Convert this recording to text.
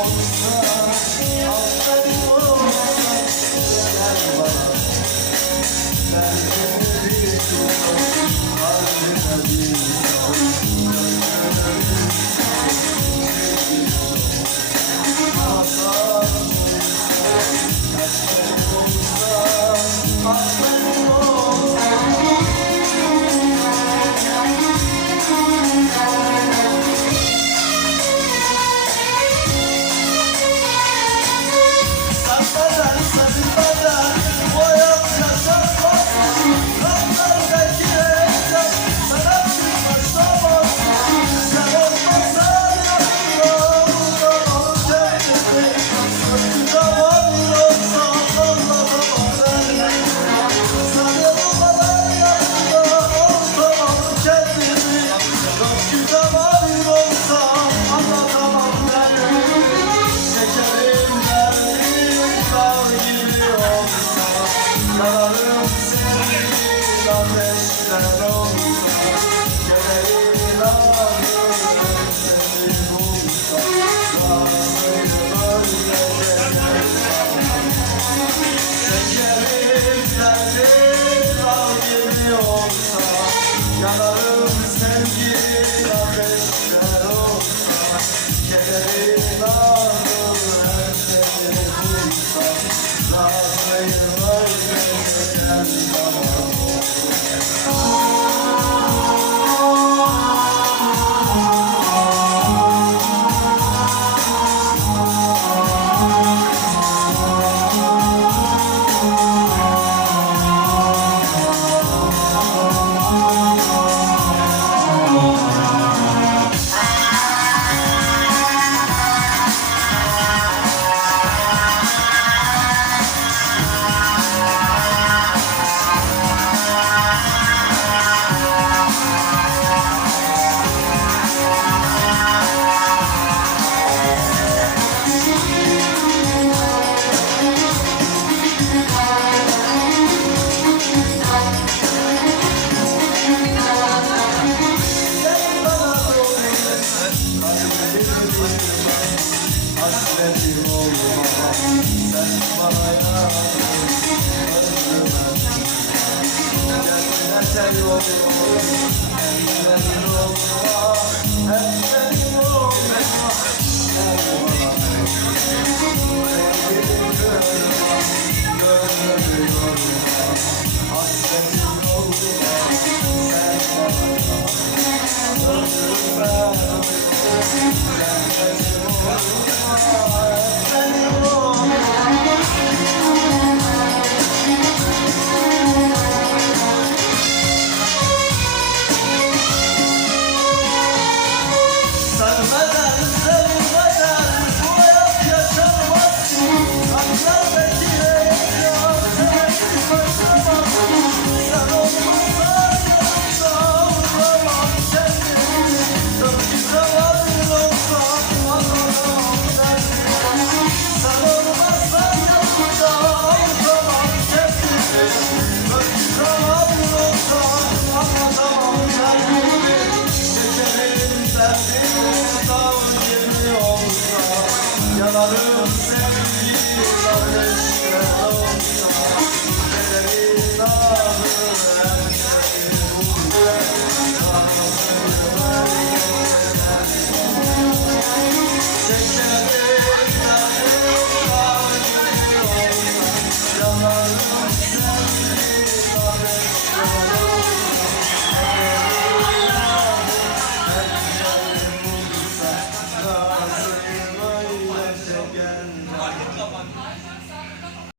Oh. Hasretim olma sen bana yardım Özlüme Gönlüne sen yolunu